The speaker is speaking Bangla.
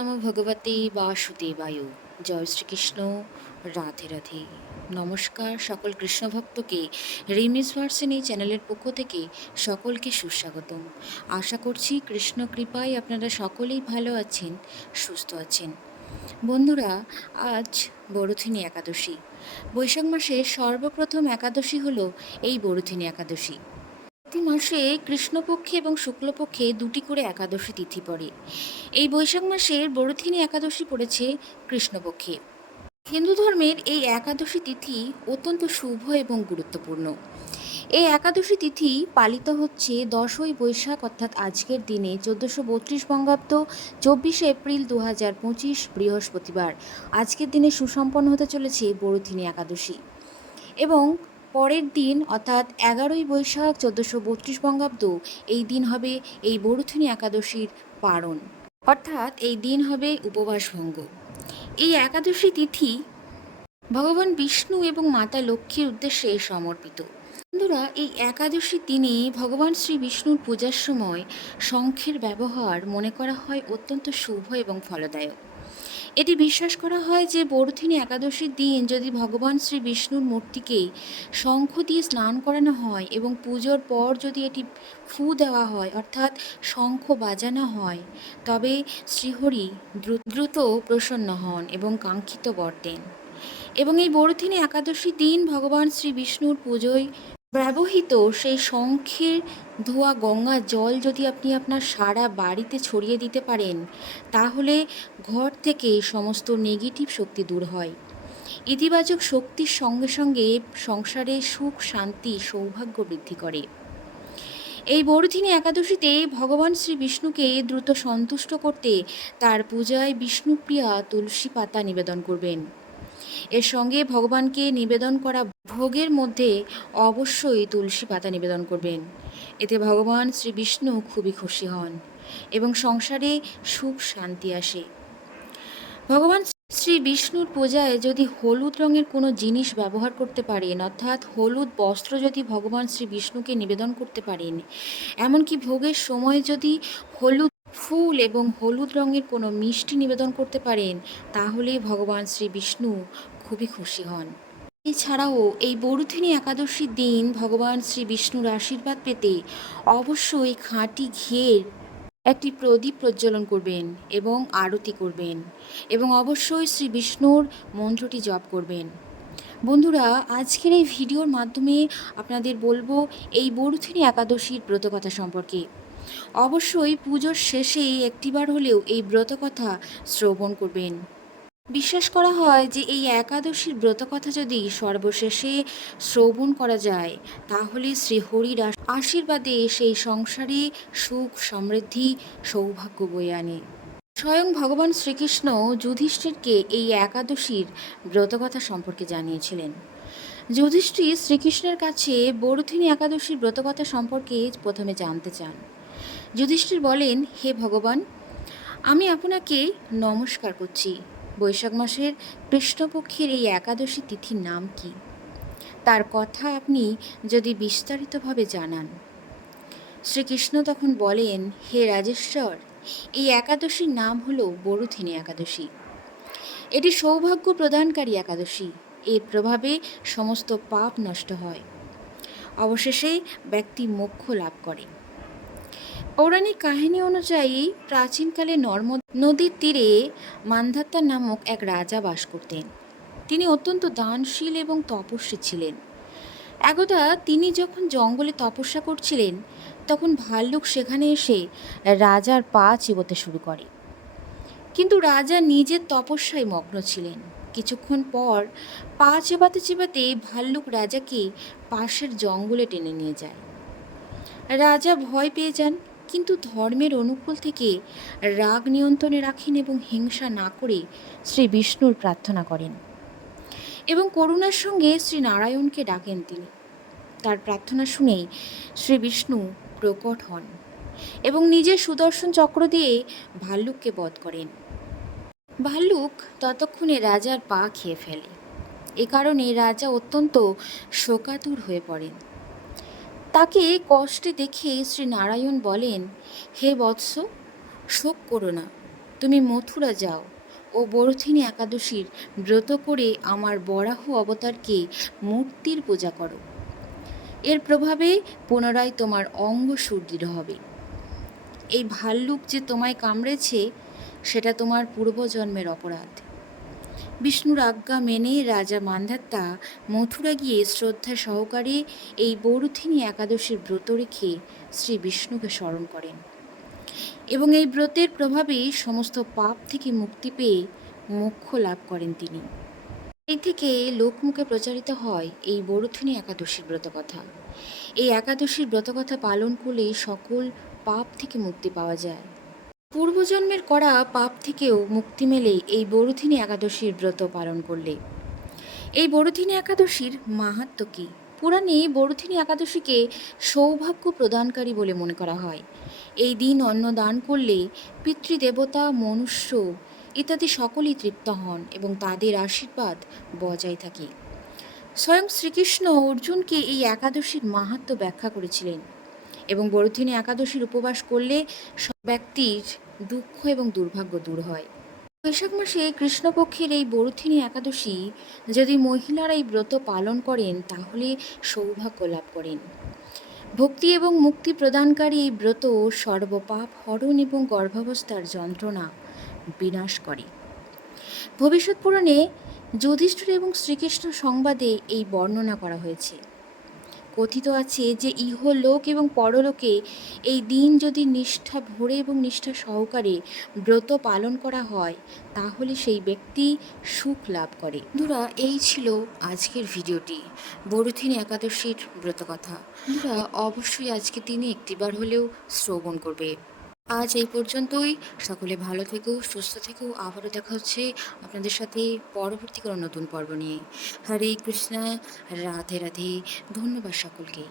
নম ভগবতে বাসুদেবায় জয় শ্রীকৃষ্ণ রাধে রাধে নমস্কার সকল কৃষ্ণভক্তকে রিমিস ভার্সেন এই চ্যানেলের পক্ষ থেকে সকলকে সুস্বাগতম। আশা করছি কৃষ্ণ কৃপায় আপনারা সকলেই ভালো আছেন, সুস্থ আছেন। বন্ধুরা, আজ বড়থিনী একাদশী। বৈশাখ মাসে সর্বপ্রথম একাদশী হলো এই বড়থিনী একাদশী। প্রতি মাসে কৃষ্ণপক্ষে এবং শুক্লপক্ষে দুটি করে একাদশী তিথি পড়ে। এই বৈশাখ মাসের বড়থিনী একাদশী পড়েছে কৃষ্ণপক্ষে। হিন্দু ধর্মের এই একাদশী তিথি অত্যন্ত শুভ এবং গুরুত্বপূর্ণ। এই একাদশী তিথি পালিত হচ্ছে দশই বৈশাখ, অর্থাৎ আজকের দিনে চোদ্দোশো বত্রিশ বঙ্গাব্দ চব্বিশে এপ্রিল দু হাজার পঁচিশ বৃহস্পতিবার। আজকের দিনে সুসম্পন্ন হতে চলেছে বড়থিনী একাদশী। এবং পরের দিন অর্থাৎ এগারোই বৈশাখ চোদ্দোশো বত্রিশ বঙ্গাব্দ, এই দিন হবে এই বরুথুনি একাদশীর পারণ। অর্থাৎ এই দিন হবে উপবাস ভঙ্গ। এই একাদশী তিথি ভগবান বিষ্ণু এবং মাতা লক্ষ্মীর উদ্দেশ্যে সমর্পিত। বন্ধুরা, এই একাদশী দিনে ভগবান শ্রী বিষ্ণুর পূজার সময় শঙ্খের ব্যবহার মনে করা হয় অত্যন্ত শুভ এবং ফলদায়ক। এটি বিশ্বাস করা হয় যে বড়থিনী একাদশীর দিন যদি ভগবান শ্রী বিষ্ণুর মূর্তিকে শঙ্খ দিয়ে স্নান করানো হয় এবং পুজোর পর যদি এটি ফু দেওয়া হয়, অর্থাৎ শঙ্খ বাজানো হয়, তবে শ্রীহরি দ্রু- দ্রুত প্রসন্ন হন এবং কাঙ্ক্ষিত বর দেন। এবং এই বড়থিনী একাদশী দিন ভগবান শ্রী বিষ্ণুর পুজোয় ব্যবহৃত সেই শঙ্খের ধোয়া গঙ্গা জল যদি আপনি আপনার সারা বাড়িতে ছড়িয়ে দিতে পারেন, তাহলে ঘর থেকে সমস্ত নেগেটিভ শক্তি দূর হয়। ইতিবাচক শক্তির সঙ্গে সঙ্গে সংসারে সুখ, শান্তি, সৌভাগ্য বৃদ্ধি করে। এই বড়দিনী একাদশীতে ভগবান শ্রী বিষ্ণুকে দ্রুত সন্তুষ্ট করতে তার পূজায় বিষ্ণুপ্রিয়া তুলসী পাতা নিবেদন করবেন। এর সঙ্গে ভগবানকে নিবেদন করা ভোগের মধ্যে অবশ্যই তুলসী পাতা নিবেদন করবেন। এতে ভগবান শ্রী বিষ্ণু খুবই খুশি হন এবং সংসারে সুখ শান্তি আসে। ভগবান শ্রী বিষ্ণুর পূজায় যদি হলুদ রঙের কোনো জিনিস ব্যবহার করতে পারেন, অর্থাৎ হলুদ বস্ত্র যদি ভগবান শ্রী বিষ্ণুকে নিবেদন করতে পারেন, এমনকি ভোগের সময় যদি হলুদ ফুল এবং হলুদ রঙের কোনো মিষ্টি নিবেদন করতে পারেন তাহলে ভগবান শ্রী বিষ্ণু খুবই খুশি হন। এছাড়াও এই বড়ুথিনী একাদশীর দিন ভগবান শ্রী বিষ্ণুর আশীর্বাদ পেতে অবশ্যই খাঁটি ঘিয়ের একটি প্রদীপ প্রজ্বলন করবেন এবং আরতি করবেন এবং অবশ্যই শ্রী বিষ্ণুর মন্ত্রটি জপ করবেন। বন্ধুরা, আজকের এই ভিডিওর মাধ্যমে আপনাদের বলব এই বড়ুথিনী একাদশীর ব্রতকথা সম্পর্কে। অবশ্যই পুজোর শেষে একটিবার হলেও এই ব্রতকথা শ্রবণ করবেন। বিশ্বাস করা হয় যে এই একাদশীর ব্রতকথা যদি সর্বশেষে শ্রবণ করা যায়, তাহলে শ্রী হরির আশীর্বাদে সেই সংসারে সুখ, সমৃদ্ধি, সৌভাগ্য বয়ে আনে। স্বয়ং ভগবান শ্রীকৃষ্ণ যুধিষ্ঠিরকে এই একাদশীর ব্রতকথা সম্পর্কে জানিয়েছিলেন। যুধিষ্ঠির শ্রীকৃষ্ণের কাছে বড়থিনী একাদশীর ব্রতকথা সম্পর্কে প্রথমে জানতে চান। যুধিষ্ঠির বলেন, হে ভগবান, আমি আপনাকে নমস্কার করছি। বৈশাখ মাসের কৃষ্ণপক্ষের এই একাদশী তিথির নাম কি? তার কথা আপনি যদি বিস্তারিতভাবে জানান। শ্রীকৃষ্ণ তখন বলেন, হে রাজেশ্বর, এই একাদশীর নাম হলো বড়ুথিনী একাদশী। এটি সৌভাগ্য প্রদানকারী একাদশী। এর প্রভাবে সমস্ত পাপ নষ্ট হয়। অবশেষে ব্যক্তি মোক্ষ লাভ করে। পৌরাণিক কাহিনী অনুযায়ী প্রাচীনকালে নর্মদ নদীর তীরে মান্ধাত্তা নামক এক রাজা বাস করতেন। তিনি অত্যন্ত দানশীল এবং তপস্বী ছিলেন। একদা তিনি যখন জঙ্গলে তপস্যা করছিলেন, তখন ভাল্লুক সেখানে এসে রাজার পা চিবোতে শুরু করে। কিন্তু রাজা নিজের তপস্যায় মগ্ন ছিলেন। কিছুক্ষণ পর পা চেবাতে চেবাতে ভাল্লুক রাজাকে পাশের জঙ্গলে টেনে নিয়ে যায়। রাজা ভয় পেয়ে যান। কিন্তু ধর্মের অনুকূল থেকে রাগ নিয়ন্ত্রণে রাখেন এবং হিংসা না করে শ্রী বিষ্ণুর প্রার্থনা করেন। এবং করুণার সঙ্গে শ্রী নারায়ণকে ডাকেন তিনি। তার প্রার্থনা শুনেই শ্রী বিষ্ণু প্রকট হন এবং নিজের সুদর্শন চক্র দিয়ে ভাল্লুককে বধ করেন। ভাল্লুক ততক্ষণে রাজার পা খেয়ে ফেলে। এ কারণে রাজা অত্যন্ত শোকাতুর হয়ে পড়েন। তাকে কষ্টে দেখে শ্রী নারায়ণ বলেন, হে বৎস, শোক করো না। তুমি মথুরা যাও ও বরথিনী একাদশীর ব্রত করে আমার বরাহ অবতারকে মূর্তির পূজা করো। এর প্রভাবে পুনরায় তোমার অঙ্গ সুদৃঢ় হবে। এই ভাল্লুক যে তোমায় কামড়েছে, সেটা তোমার পূর্বজন্মের অপরাধ। বিষ্ণুর আজ্ঞা মেনে রাজা মান্ধাত্তা মথুরা গিয়ে শ্রদ্ধা সহকারে এই বরুথিনী একাদশীর ব্রত রেখে শ্রী বিষ্ণুকে স্মরণ করেন। এবং এই ব্রতের প্রভাবে সমস্ত পাপ থেকে মুক্তি পেয়ে মোক্ষ লাভ করেন তিনি। এই থেকে লোকমুখে প্রচারিত হয় এই বরুথিনী একাদশীর ব্রতকথা। এই একাদশীর ব্রতকথা পালন করলে সকল পাপ থেকে মুক্তি পাওয়া যায়। পূর্বজন্মের করা পাপ থেকেও মুক্তি মেলে এই বরুথিনী একাদশীর ব্রত পালন করলে। এই বরুথিনী একাদশীর মাহাত্ম কী? পুরাণে বরুথিনী একাদশীকে সৌভাগ্য প্রদানকারী বলে মনে করা হয়। এই দিন অন্ন দান করলে পিতৃদেবতা, মনুষ্য ইত্যাদি সকলেই তৃপ্ত হন এবং তাদের আশীর্বাদ বজায় থাকে। স্বয়ং শ্রীকৃষ্ণ অর্জুনকে এই একাদশীর মাহাত্ম ব্যাখ্যা করেছিলেন। এবং বরুথিনী একাদশীর উপবাস করলে সব ব্যক্তির দুঃখ এবং দুর্ভাগ্য দূর হয়। বৈশাখ মাসে কৃষ্ণপক্ষের এই বরুথিনী একাদশী যদি মহিলারা এই ব্রত পালন করেন, তাহলে সৌভাগ্য লাভ করেন। ভক্তি এবং মুক্তি প্রদানকারী এই ব্রত সর্বপাপ হরণ এবং গর্ভাবস্থার যন্ত্রণা বিনাশ করে। ভবিষ্যৎ পুরাণে যুধিষ্ঠির এবং শ্রীকৃষ্ণ সংবাদে এই বর্ণনা করা হয়েছে। কথিত আছে যে ইহলোক এবং পরলোকে এই দিন যদি নিষ্ঠা ভরে এবং নিষ্ঠা সহকারে ব্রত পালন করা হয়, তাহলে সেই ব্যক্তি সুখ লাভ করে। বন্ধুরা, এই ছিল আজকের ভিডিওটি। বরুথিনী একাদশীর ব্রতকথা। বন্ধুরা, অবশ্যই আজকে তিনি একটিবার হলেও শ্রবণ করবে। আজ এই পর্যন্তই। সকলে ভালো থেকো, সুস্থ থেকো। আবারও দেখা হচ্ছে আপনাদের সাথে পরবর্তী কোনো নতুন পর্ব নিয়ে। হরে কৃষ্ণা, রাধে রাধে। ধন্যবাদ সকলকেই